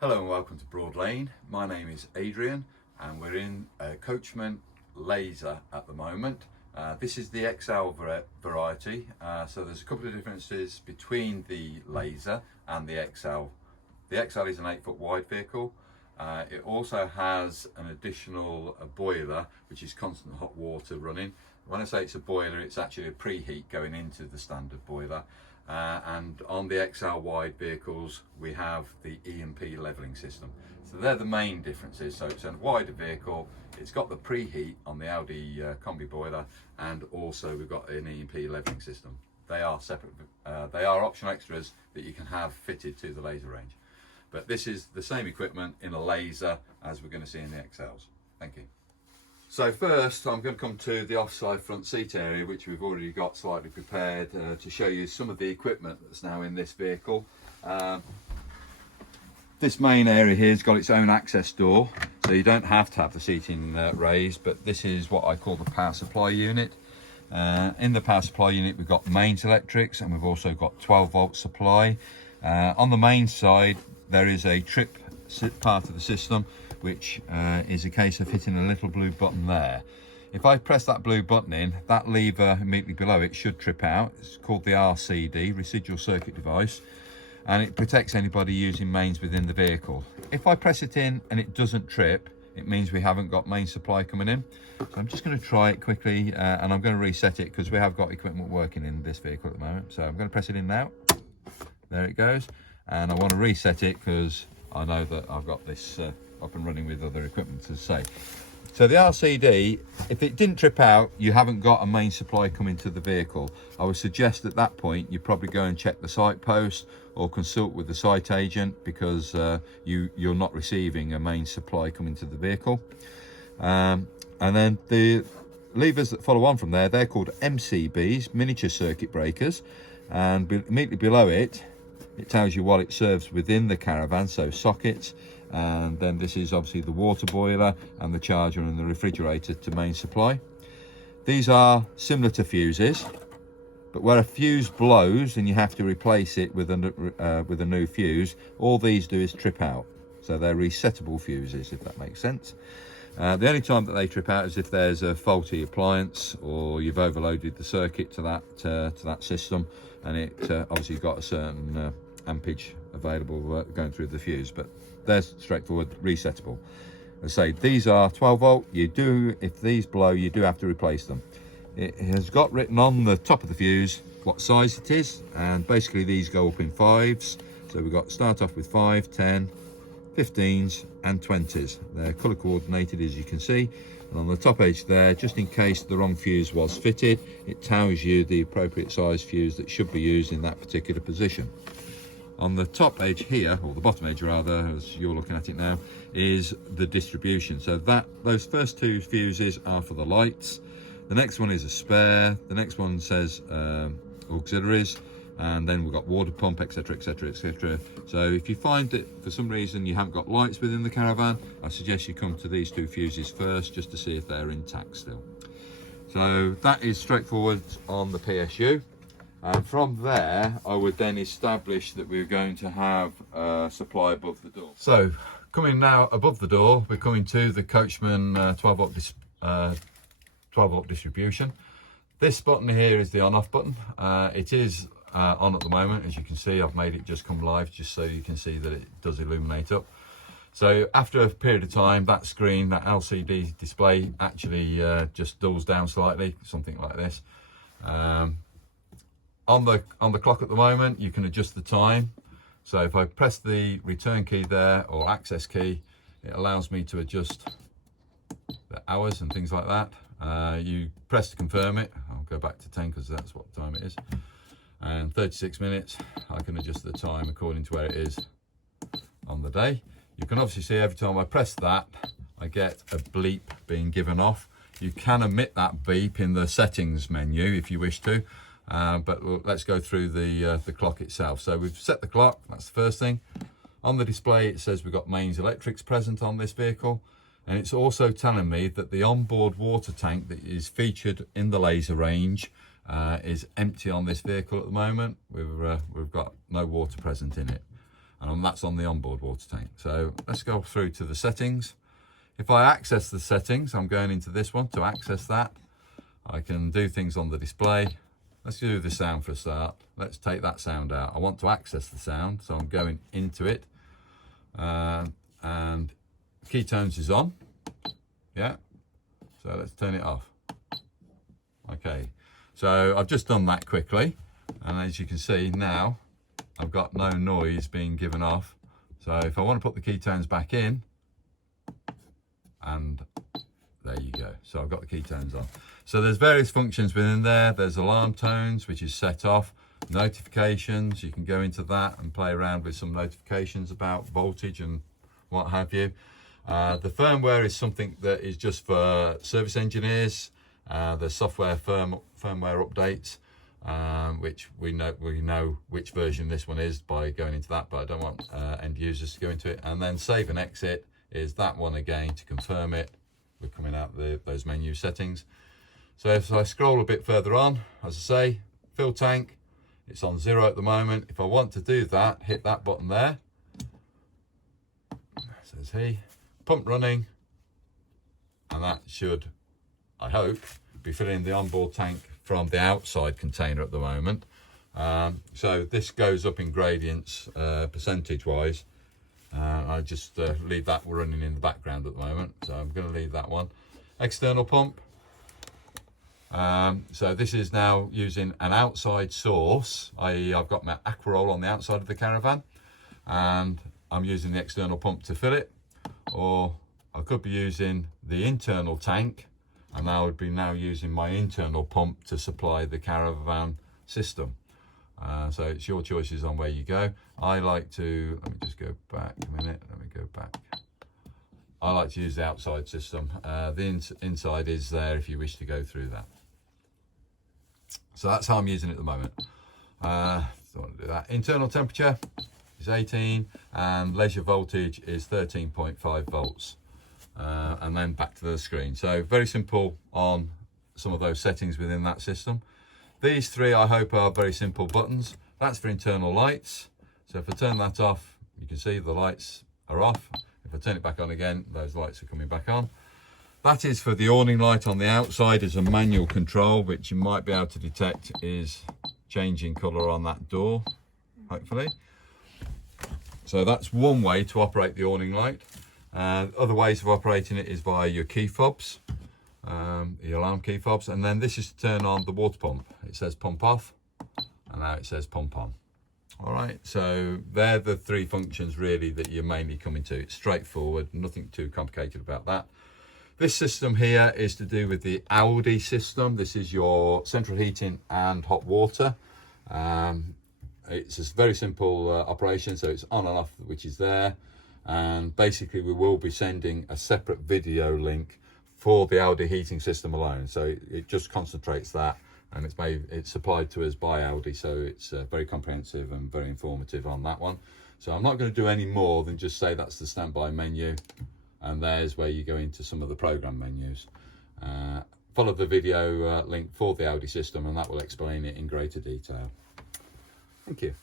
Hello and welcome to Broadlane. My name is Adrian and we're in Coachman Laser at the moment. This is the Xcel variety, so there's a couple of differences between the Laser and the Xcel. The Xcel is an 8-foot wide vehicle. It also has an additional boiler which is constant hot water running. When I say it's a boiler, it's actually a preheat going into the standard boiler. And on the Xcel wide vehicles we have the E&P levelling system. So they're the main differences. So it's a wider vehicle, it's got the preheat on the Audi combi boiler, and also we've got an E&P levelling system. They are separate, they are optional extras that you can have fitted to the Laser range. But this is the same equipment in a Laser as we're going to see in the Xcels. Thank you. So first I'm going to come to the offside front seat area, which we've already got slightly prepared to show you some of the equipment that's now in this vehicle. This main area here has got its own access door, so you don't have to have the seating raised, but this is what I call the power supply unit. In the power supply unit we've got mains electrics, and we've also got 12-volt supply. On the main side there is a trip part of the system, which is a case of hitting a little blue button there. If I press that blue button in, that lever immediately below it should trip out. It's called the RCD, residual circuit device, and it protects anybody using mains within the vehicle. If I press it in and it doesn't trip, it means we haven't got main supply coming in. So I'm just going to try it quickly, and I'm going to reset it because we have got equipment working in this vehicle at the moment. So I'm going to press it in now. There it goes. And I want to reset it because I know that I've got this up and running with other equipment, to say. So the RCD, if it didn't trip out, you haven't got a main supply coming to the vehicle. I would suggest at that point you probably go and check the site post or consult with the site agent, because you're not receiving a main supply coming to the vehicle. And then the levers that follow on from there, they're called MCBs, miniature circuit breakers, and immediately below it, it tells you what it serves within the caravan, so sockets, and then this is obviously the water boiler and the charger and the refrigerator to main supply. These are similar to fuses, but where a fuse blows and you have to replace it with a new fuse, all these do is trip out. So they're resettable fuses, if that makes sense. The only time that they trip out is if there's a faulty appliance or you've overloaded the circuit to that system, and it obviously got a certain ampage available going through the fuse, but they're straightforward, resettable. As I say, these are 12-volt. You do, if these blow, you do have to replace them. It has got written on the top of the fuse what size it is, and basically these go up in 5s. So we've got start off with 5, 10, 15s and 20s. They're colour coordinated, as you can see, and on the top edge there, just in case the wrong fuse was fitted, it tells you the appropriate size fuse that should be used in that particular position. On the top edge here, or the bottom edge rather, as you're looking at it now, is the distribution. So those first two fuses are for the lights. The next one is a spare. The next one says auxiliaries, and then we've got water pump, etc, etc, etc. So if you find that for some reason you haven't got lights within the caravan, I suggest you come to these two fuses first just to see if they're intact still. So that is straightforward on the PSU. And from there, I would then establish that we're going to have supply above the door. So, coming now above the door, we're coming to the Coachman 12-volt distribution. This button here is the on-off button. It is on at the moment, as you can see. I've made it just come live, just so you can see that it does illuminate up. So after a period of time, that screen, that LCD display, actually just dulls down slightly, something like this. On the clock at the moment, you can adjust the time. So if I press the return key there, or access key, it allows me to adjust the hours and things like that. You press to confirm it. I'll go back to 10 because that's what time it is. And 36 minutes, I can adjust the time according to where it is on the day. You can obviously see every time I press that, I get a bleep being given off. You can omit that beep in the settings menu if you wish to. But let's go through the clock itself. So we've set the clock, that's the first thing. On the display it says we've got mains electrics present on this vehicle, and it's also telling me that the onboard water tank that is featured in the Laser range is empty on this vehicle at the moment. We've got no water present in it. and that's on the onboard water tank. So let's go through to the settings. If I access the settings, I'm going into this one to access that. I can do things on the display. Let's do the sound for a start. Let's take that sound out. I want to access the sound, so I'm going into it. And keytones is on. Yeah. So let's turn it off. Okay. So I've just done that quickly. And as you can see now, I've got no noise being given off. So if I want to put the keytones back in, and there you go. So I've got the keytones on. So there's various functions within there. There's alarm tones, which is set off. Notifications, you can go into that and play around with some notifications about voltage and what have you. The firmware is something that is just for service engineers. There's software firmware updates, which we know which version this one is by going into that, but I don't want end users to go into it. And then save and exit is that one again to confirm it. We're coming out those menu settings. So if I scroll a bit further on, as I say, fill tank, it's on 0 at the moment. If I want to do that, hit that button there. Says he, pump running, and that should, I hope, be filling the onboard tank from the outside container at the moment. So this goes up in gradients percentage wise. I just leave that running in the background at the moment, so I'm going to leave that one. External pump. So this is now using an outside source, i.e. I've got my aqua on the outside of the caravan, and I'm using the external pump to fill it, or I could be using the internal tank, and I would be now using my internal pump to supply the caravan system. So it's your choices on where you go. I like to, let me just go back a minute, let me go back. I like to use the outside system. The inside is there if you wish to go through that. So that's how I'm using it at the moment. Don't want to do that. Internal temperature is 18 and leisure voltage is 13.5 volts. And then back to the screen. So very simple on some of those settings within that system. These three I hope are very simple buttons. That's for internal lights. So if I turn that off, you can see the lights are off. If I turn it back on again, those lights are coming back on. That is for the awning light on the outside as a manual control, which you might be able to detect is changing colour on that door, hopefully. So that's one way to operate the awning light. Other ways of operating it is via your key fobs, the alarm key fobs, and then this is to turn on the water pump. It says pump off, and now it says pump on. All right, so they're the three functions really that you're mainly coming to. It's straightforward, nothing too complicated about that. This system here is to do with the Audi system. This is your central heating and hot water. It's a very simple operation, so it's on and off, which is there. And basically we will be sending a separate video link for the Audi heating system alone. So it just concentrates that, and it's supplied to us by Audi, so it's very comprehensive and very informative on that one. So I'm not going to do any more than just say that's the standby menu, and there's where you go into some of the program menus. Follow the video link for the Audi system, and that will explain it in greater detail. Thank you.